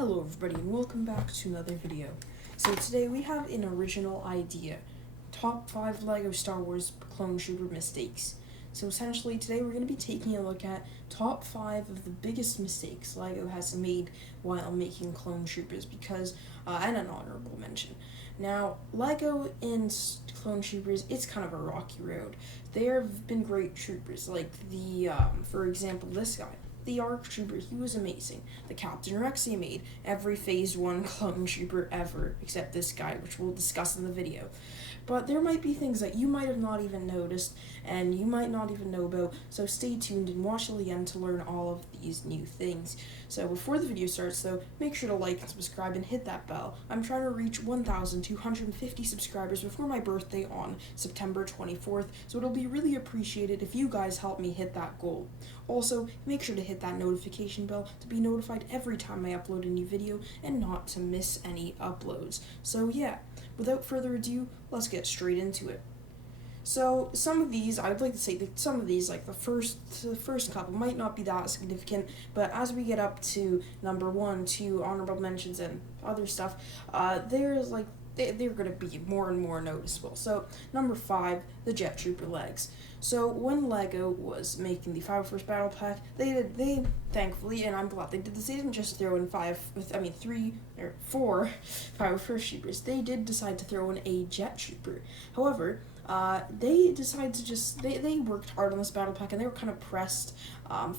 Hello everybody and welcome back to another video. So today we have an original idea, top 5 LEGO Star Wars Clone Trooper mistakes. So essentially today we're going to be taking a look at top 5 of the biggest mistakes LEGO has made while making Clone Troopers and an honorable mention. Now, LEGO in Clone Troopers, it's kind of a rocky road. There have been great troopers, like for example, this guy. The ARC Trooper, he was amazing. The Captain Rex he made, every Phase 1 Clone Trooper ever, except this guy, which we'll discuss in the video. But there might be things that you might have not even noticed, and you might not even know about, so stay tuned and watch till the end to learn all of these new things. So before the video starts though, make sure to like and subscribe and hit that bell. I'm trying to reach 1,250 subscribers before my birthday on September 24th, so it'll be really appreciated if you guys help me hit that goal. Also, make sure to hit that notification bell to be notified every time I upload a new video and not to miss any uploads. So yeah, without further ado, let's get straight into it. So some of these, I'd like to say that some of these, like the first couple, might not be that significant, but as we get up to number 1, 2, honorable mentions, and other stuff, they're going to be more and more noticeable. So number 5, the Jet Trooper legs. So when LEGO was making the 501st Battle Pack, they thankfully, and I'm glad they did this, they didn't just throw in 3 or 4 501st Troopers. They did decide to throw in a Jet Trooper. However, they decided to they worked hard on this battle pack, and they were kind of pressed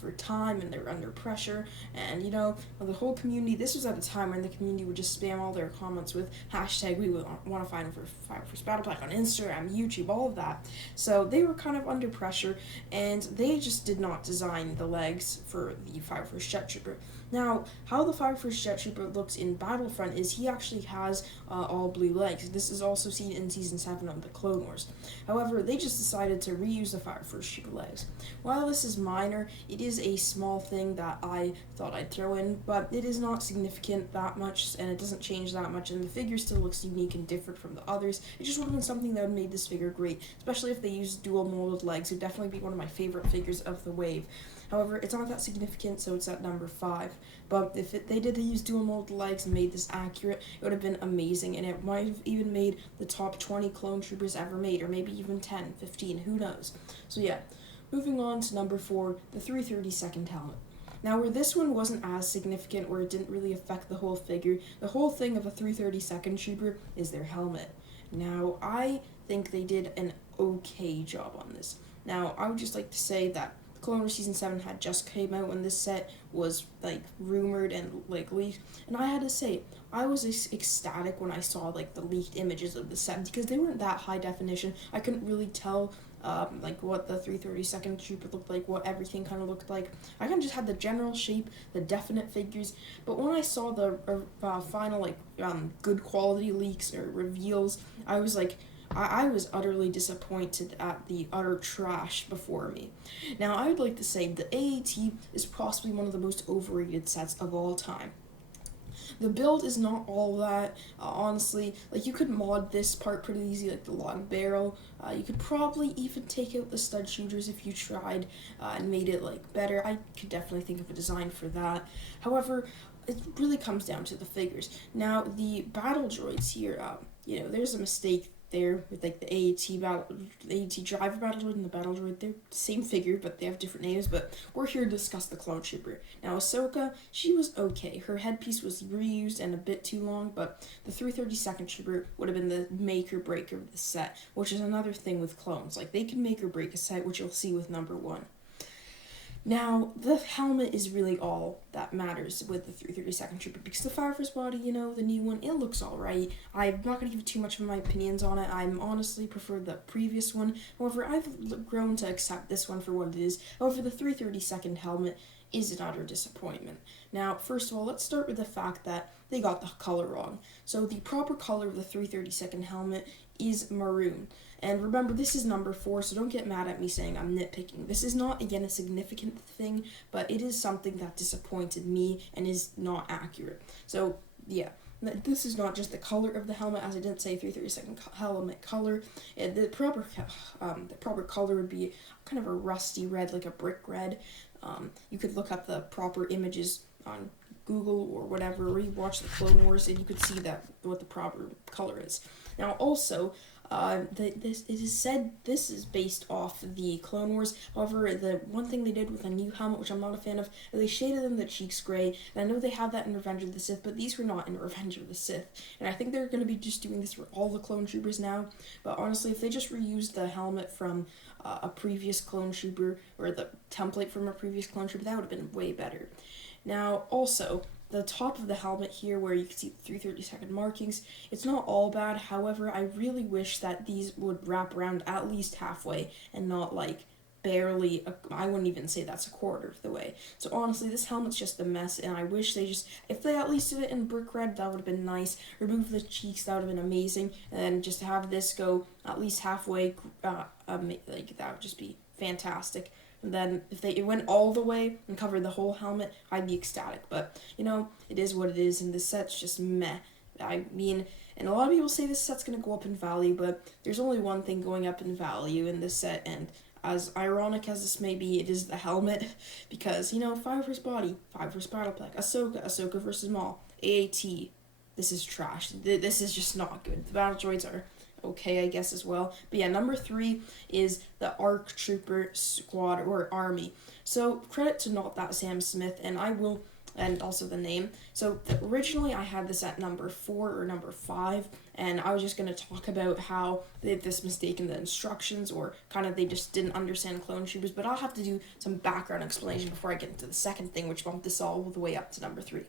for time, and they were under pressure, and the whole community, this was at a time when the community would just spam all their comments with hashtag we want to find for 501st Battle Pack on Instagram, YouTube, all of that. So they were kind of under pressure, and they just did not design the legs for the 501st Jet Trooper. Now, how the 501st Jet Trooper looks in Battlefront is he actually has all blue legs. This is also seen in Season 7 of the Clone Wars. However, they just decided to reuse the 501st Trooper legs. While this is minor, it is a small thing that I thought I'd throw in, but it is not significant that much, and it doesn't change that much, and the figure still looks unique and different from the others. It just would have been something that would have made this figure great, especially if they used dual molded legs. It would definitely be one of my favorite figures of the wave. However, it's not that significant, so it's at number 5. But if they did use dual molded legs and made this accurate, it would have been amazing, and it might have even made the top 20 Clone Troopers ever made, or maybe even 10, 15, who knows. So yeah, moving on to number 4, the 332nd helmet. Now, where this one wasn't as significant, where it didn't really affect the whole figure, the whole thing of a 332nd Trooper is their helmet. Now, I think they did an okay job on this. Now, I would just like to say that Clone Wars Season 7 had just came out when this set was rumored and leaked, and I had to say, I was ecstatic when I saw the leaked images of the set, because they weren't that high definition. I couldn't really tell what the 332nd Trooper looked like, what everything kind of looked like. I kind of just had the general shape, the definite figures, but when I saw the final good quality leaks or reveals, I was utterly disappointed at the utter trash before me. Now, I would like to say the AAT is possibly one of the most overrated sets of all time. The build is not all that, honestly. You could mod this part pretty easy, like the long barrel. You could probably even take out the stud shooters if you tried and made it better. I could definitely think of a design for that. However, it really comes down to the figures. Now, the battle droids here, there's a mistake there with the AAT driver battle droid and the battle droid. They're the same figure, but they have different names. But we're here to discuss the Clone Trooper. Now, Ahsoka, she was okay. Her headpiece was reused and a bit too long, but the 332nd Trooper would have been the make or break of the set, which is another thing with clones. They can make or break a set, which you'll see with number 1. Now, the helmet is really all that matters with the 332nd Trooper, because the 501st body, the new one, it looks alright. I'm not going to give too much of my opinions on it. I honestly prefer the previous one. However, I've grown to accept this one for what it is. However, the 332nd helmet is an utter disappointment. Now, first of all, let's start with the fact that they got the color wrong. So the proper color of the 332nd helmet is maroon. And remember, this is number 4, so don't get mad at me saying I'm nitpicking. This is not, again, a significant thing, but it is something that disappointed me and is not accurate. So, yeah. This is not just the color of the helmet, as I didn't say 332nd helmet color. The proper color would be kind of a rusty red, like a brick red. You could look up the proper images on Google or whatever, rewatch the Clone Wars, and you could see that what the proper color is. Now, also, it is said this is based off the Clone Wars. However, the one thing they did with a new helmet, which I'm not a fan of, is they shaded them the cheeks gray. And I know they have that in Revenge of the Sith, but these were not in Revenge of the Sith. And I think they're going to be just doing this for all the clone troopers now. But honestly, if they just reused the helmet from a previous clone trooper, or the template from a previous clone trooper, that would have been way better. Now, also, the top of the helmet here where you can see the 332nd markings, it's not all bad. However, I really wish that these would wrap around at least halfway and not like barely, I wouldn't even say that's a quarter of the way. So honestly, this helmet's just a mess, and I wish they just, if they at least did it in brick red, that would have been nice. Remove the cheeks, that would have been amazing, and then just have this go at least halfway, like that would just be fantastic. And then if it went all the way and covered the whole helmet, I'd be ecstatic. But, you know, it is what it is, and this set's just meh. I mean, and a lot of people say this set's going to go up in value, but there's only one thing going up in value in this set, and as ironic as this may be, it is the helmet, because, you know, 5 versus body, 5 versus battle pack, Ahsoka versus Maul, AAT, this is trash. This is just not good. The battle droids are okay, I guess, as well. But yeah, number 3 is the ARC Trooper Squad, or Army. So, credit to Not That Sam Smith, and also the name. So, originally I had this at number 4 or number 5, and I was just going to talk about how they had this mistake in the instructions, or kind of they just didn't understand clone troopers, but I'll have to do some background explanation before I get into the second thing, which bumped this all the way up to number 3.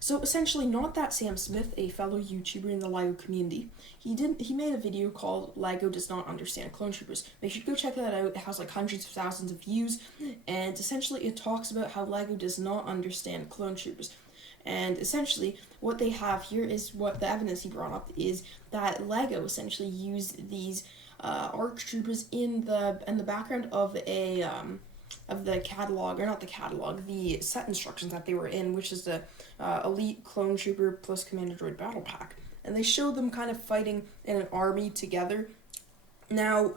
So essentially, Not That Sam Smith, a fellow YouTuber in the LEGO community, he made a video called LEGO Does Not Understand Clone Troopers. Make sure to go check that out. It has like hundreds of thousands of views, and essentially it talks about how LEGO does not understand clone troopers. And essentially, what they have here is what the evidence he brought up is that LEGO essentially used these ARC troopers in the background of the catalog, or not the catalog, the set instructions that they were in, which is the Elite Clone Trooper plus Commander Droid Battle Pack. And they showed them kind of fighting in an army together. Now,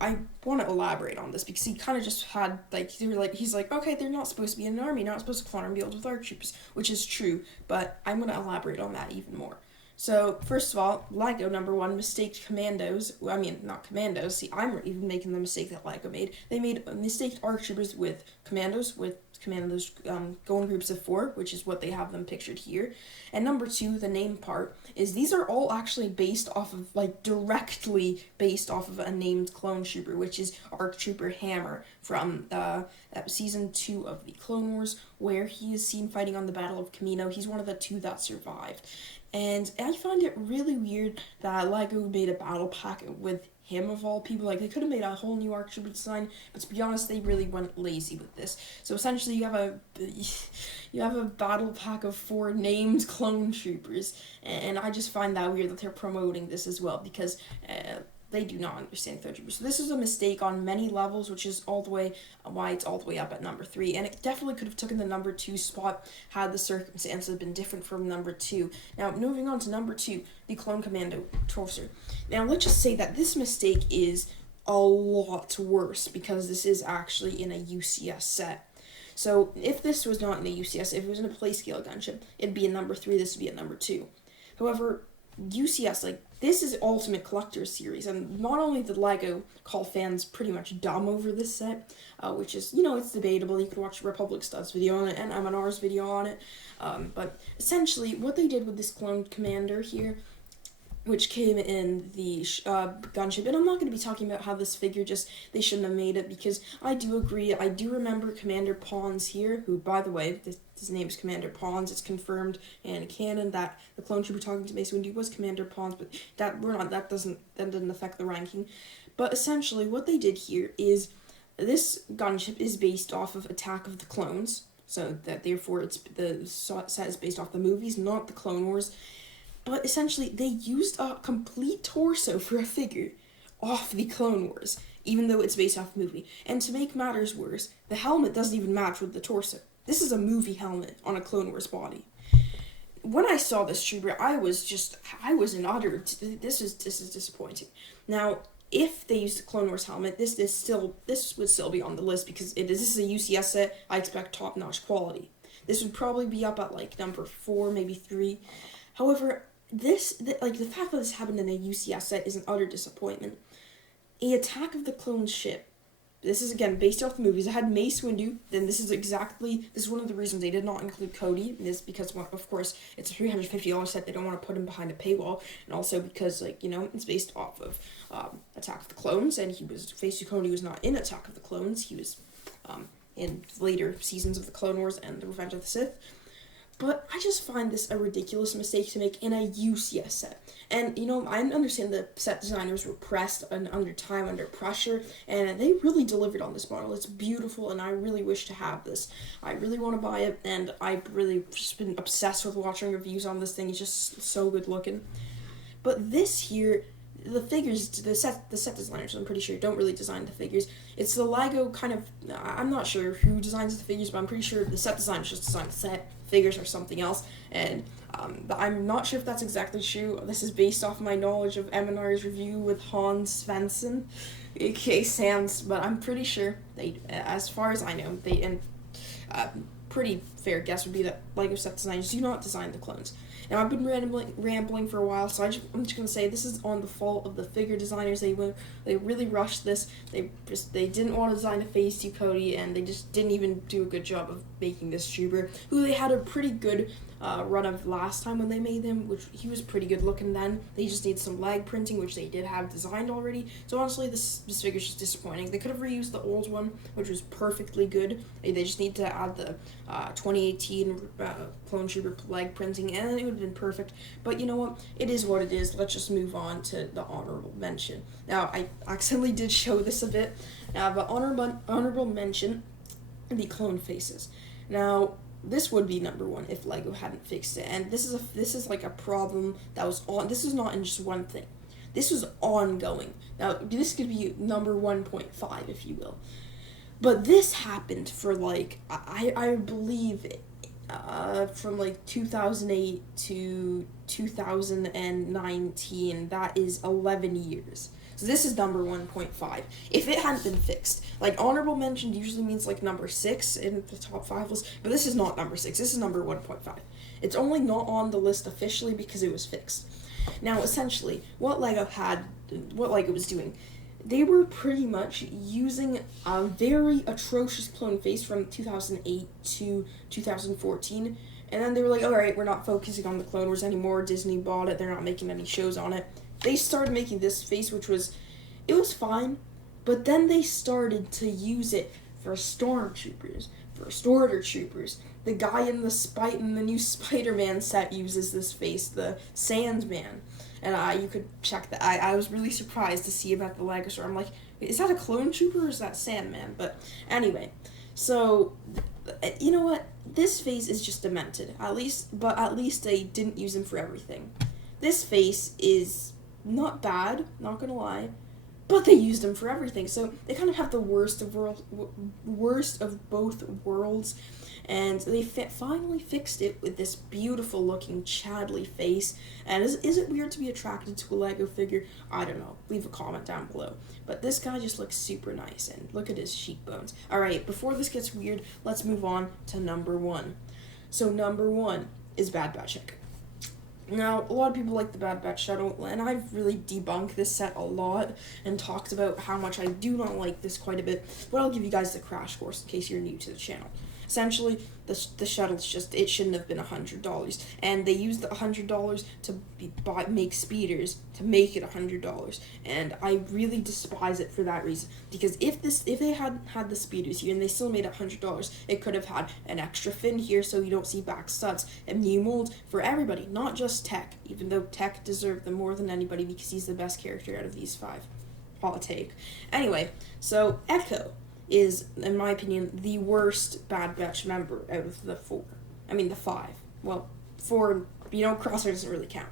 I want to elaborate on this because he kind of just had, he's like, okay, they're not supposed to be in an army, not supposed to clone and build with ARC troopers, which is true, but I'm going to elaborate on that even more. So, first of all, LEGO, number 1, mistaked commandos. Well, I mean, not commandos. See, I'm even making the mistake that LEGO made. They made mistaked ARC troopers with commandos go in groups of 4, which is what they have them pictured here. And number 2, the name part, is these are all actually based off of, directly based off of a named clone trooper, which is ARC Trooper Hammer from Season 2 of the Clone Wars, where he is seen fighting on the Battle of Kamino. He's one of the 2 that survived. And I find it really weird that LEGO made a battle pack with him of all people. Like, they could have made a whole new ARC Trooper design, but to be honest, they really went lazy with this. So essentially, you have a battle pack of 4 named clone troopers, and I just find that weird that they're promoting this as well, because they do not understand clone troopers. So this is a mistake on many levels, which is why it's all the way up at number 3. And it definitely could have taken the number 2 spot had the circumstances been different from number 2. Now, moving on to number 2, the Clone Commando Torser. Now, let's just say that this mistake is a lot worse because this is actually in a UCS set. So, if this was not in a UCS, if it was in a Playscale gunship, it'd be a number 3, this would be a number 2. However, UCS, this is Ultimate Collector's Series, and not only did LEGO call fans pretty much dumb over this set, which is, it's debatable. You could watch Republic Studs video on it and MNR's video on it, but essentially what they did with this Clone Commander here, which came in the gunship, and I'm not going to be talking about how this figure they shouldn't have made it, because I do agree. I do remember Commander Pawns here, who, by the way, his name is Commander Pawns. It's confirmed in canon that the clone trooper talking to Mace Windu was Commander Pawns, but that didn't affect the ranking. But essentially, what they did here is this gunship is based off of Attack of the Clones, so that therefore the set is based off the movies, not the Clone Wars. But essentially, they used a complete torso for a figure off the Clone Wars, even though it's based off the movie. And to make matters worse, the helmet doesn't even match with the torso. This is a movie helmet on a Clone Wars body. When I saw this trooper, I was in utter, this is disappointing. Now, if they used the Clone Wars helmet, this would still be on the list, because this is a UCS set. I expect top-notch quality. This would probably be up at like number 4, maybe 3. However, the fact that this happened in a UCS set is an utter disappointment. A Attack of the Clones ship. This is again based off the movies. It had Mace Windu. Then this is one of the reasons they did not include Cody. Is because, well, of course, it's a $350 set. They don't want to put him behind a paywall, and also because it's based off of Attack of the Clones, and Cody was not in Attack of the Clones. He was in later seasons of the Clone Wars and the Revenge of the Sith. But I just find this a ridiculous mistake to make in a UCS set. And, I understand the set designers were pressed and under pressure, and they really delivered on this model. It's beautiful, and I really wish to have this. I really want to buy it, and I've really just been obsessed with watching reviews on this thing. It's just so good looking. But this here, the figures, the set designers, I'm pretty sure, don't really design the figures. It's the LEGO kind of, I'm not sure who designs the figures, but I'm pretty sure the set designers just design the set. Figures or something else, and I'm not sure if that's exactly true. This is based off my knowledge of M&R's review with Hans Svensson, aka Sans, but I'm pretty sure as far as I know, pretty fair guess would be that LEGO set designers do not design the clones. Now, I've been rambling for a while, so I'm just going to say this is on the fault of the figure designers. They really rushed this. They didn't want to design a Phase 2 Cody, and they just didn't even do a good job of making this trooper, who they had a pretty good run of last time when they made him, which he was pretty good looking then. They just need some lag printing, which they did have designed already. So honestly, this figure's just disappointing. They could have reused the old one, which was perfectly good. They just need to add the 2018 Clone Trooper lag printing, and it would have been perfect. But you know what? It is what it is. Let's just move on to the honorable mention. Now, I accidentally did show this a bit, but honorable mention, the clone faces. Now, this would be number 1 if LEGO hadn't fixed it, and this is like a problem that was on. This is not in just one thing. This was ongoing. Now, this could be number 1.5, if you will. But this happened for I believe from 2008 to 2019. That is 11 years. So this is number 1.5. If it hadn't been fixed, honorable mention usually means number 6 in the top 5 list, but this is not number 6. This is number 1.5. It's only not on the list officially because it was fixed. Now, essentially, what LEGO was doing, they were pretty much using a very atrocious clone face from 2008 to 2014, and then they were like, all right, we're not focusing on the Clone Wars anymore. Disney bought it. They're not making any shows on it. They started making this face, it was fine, but then they started to use it for stormtroopers, for Stormtrooper troopers. The guy in the new Spider-Man set uses this face, the Sandman, and you could check that. I was really surprised to see about the LEGO store. I'm like, is that a clone trooper or is that Sandman? But anyway, so you know what? This face is just demented. At least they didn't use him for everything. This face is not bad, not gonna lie, but they used him for everything. So they kind of have the worst of both worlds, and they finally fixed it with this beautiful looking Chadley face. And is it weird to be attracted to a LEGO figure? I don't know. Leave a comment down below. But this guy just looks super nice, and look at his cheekbones. All right, before this gets weird, let's move on to number 1. So number 1 is Bad Batch Echo. Now, a lot of people like the Bad Batch Shuttle, and I've really debunked this set a lot and talked about how much I do not like this quite a bit, but I'll give you guys the crash course in case you're new to the channel. Essentially, the shuttle's it shouldn't have been $100, and they used the $100 to make speeders to make it $100, and I really despise it for that reason, because if they had the speeders here and they still made it $100, it could have had an extra fin here so you don't see back studs, and new molds for everybody, not just Tech, even though Tech deserved them more than anybody because he's the best character out of these 5. Hot take. Anyway, so Echo is, in my opinion, the worst Bad Batch member out of the 4. I mean, the 5. Well, 4, Crosshair doesn't really count.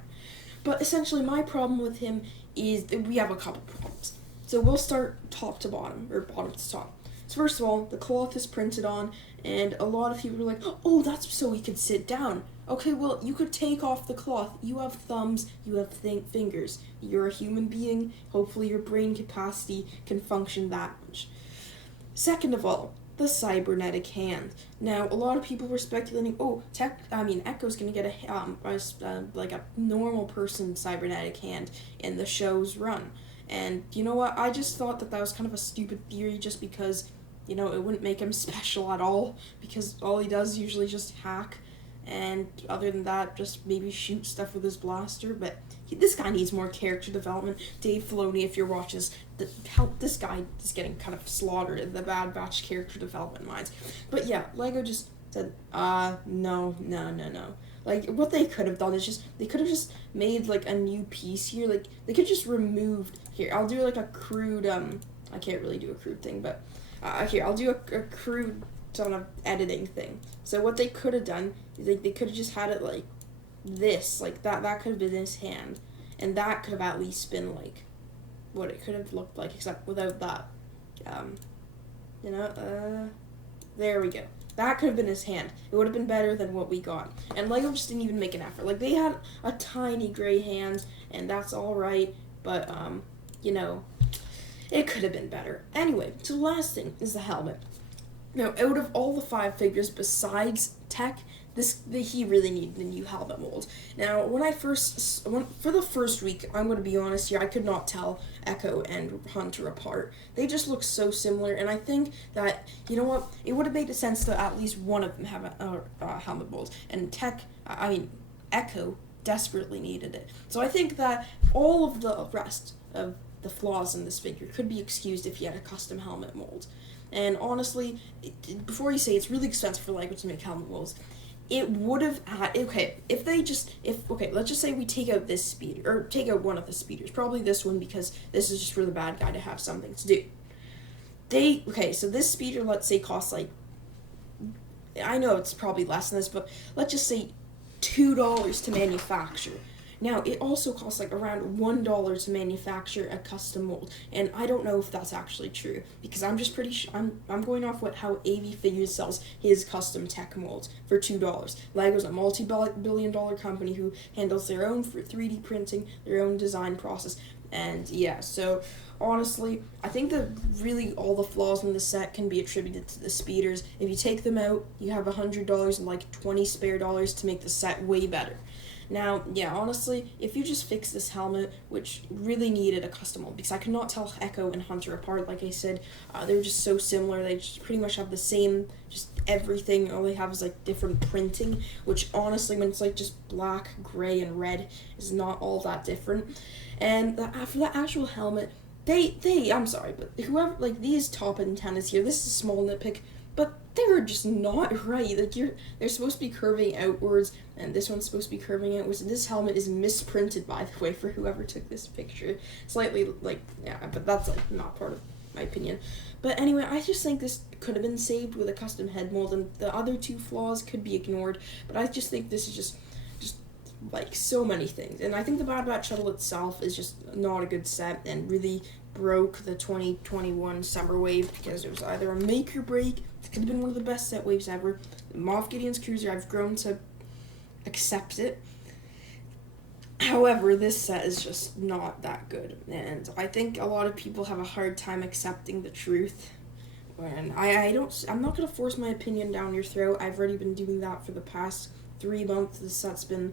But essentially, my problem with him is that we have a couple problems. So we'll start top to bottom, or bottom to top. So first of all, the cloth is printed on, and a lot of people are like, oh, that's so he could sit down. Okay, well, you could take off the cloth. You have thumbs, you have fingers. You're a human being. Hopefully your brain capacity can function that much. Second of all, the cybernetic hand. Now, a lot of people were speculating, oh, Echo's gonna get like a normal person cybernetic hand in the show's run. And you know what? I just thought that was kind of a stupid theory, just because, it wouldn't make him special at all, because all he does is usually just hack, and other than that, just maybe shoot stuff with his blaster. But this guy needs more character development. Dave Filoni, if you're watching this guy is getting kind of slaughtered in the Bad Batch character development minds. But yeah, LEGO just said, no. Like, what they could have done is they could have just made, like, a new piece here. Like, they could just removed, here, I'll do, like, a crude, I can't really do a crude thing, but, here, I'll do a crude sort of editing thing. So what they could have done is, they could have just had it, like, this, like, that could have been his hand, and that could have at least been, like, what it could have looked like, except without that, there we go. That could have been his hand. It would have been better than what we got. And LEGO just didn't even make an effort. Like, they had a tiny gray hand, and that's alright, but, it could have been better. Anyway, so the last thing is the helmet. Now, out of all the 5 figures besides Tech, he really needed a new helmet mold. Now, for the first week, I'm going to be honest here, I could not tell Echo and Hunter apart. They just look so similar, and I think that, you know what, it would have made sense to at least one of them have a helmet mold. And Echo desperately needed it. So I think that all of the rest of the flaws in this figure could be excused if he had a custom helmet mold. And honestly, before you say it's really expensive for LEGO to make helmet molds, it would have had, let's just say we take out this speeder, or take out one of the speeders, probably this one, because this is just for the bad guy to have something to do. So this speeder, let's say, costs, like, I know it's probably less than this, but let's just say $2 to manufacture. Now, it also costs, like, around $1 to manufacture a custom mold, and I don't know if that's actually true, because I'm just pretty sure, I'm going off how AV Figures sells his custom tech molds for $2. LEGO's a multi-billion-dollar company who handles their own 3D printing, their own design process, and yeah, so honestly, I think that really all the flaws in the set can be attributed to the speeders. If you take them out, you have $100 and like 20 spare dollars to make the set way better. Now, yeah, honestly, if you just fix this helmet, which really needed a custom mold, because I could not tell Echo and Hunter apart, like I said, they were just so similar. They just pretty much have the same, just everything. All they have is, like, different printing, which honestly, when it's, like, just black, gray, and red, is not all that different. And for the actual helmet, I'm sorry, but whoever, like, these top antennas here, this is a small nitpick, but they're just not right. Like, they're supposed to be curving outwards, and this one's supposed to be curving outwards. And this helmet is misprinted, by the way, for whoever took this picture. Slightly, like, yeah, but that's, like, not part of my opinion. But anyway, I just think this could have been saved with a custom head mold, and the other 2 flaws could be ignored. But I just think this is just like, so many things. And I think the Bad Batch shuttle itself is just not a good set, and really broke the 2021 summer wave, because it was either a make or break. It could have been one of the best set waves ever. Moff Gideon's Cruiser, I've grown to accept it. However, this set is just not that good, and I think a lot of people have a hard time accepting the truth. And I'm not going to force my opinion down your throat. I've already been doing that for the past 3 months. The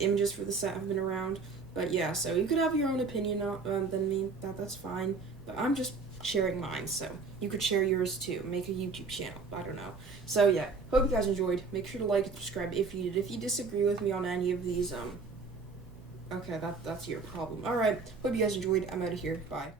images for the set have been around. But yeah, so you could have your own opinion than me. That's fine. But I'm just sharing mine, so you could share yours too. Make a YouTube channel. I don't know. So yeah, hope you guys enjoyed. Make sure to like and subscribe if you did. If you disagree with me on any of these, okay, that's your problem. Alright, hope you guys enjoyed. I'm out of here. Bye.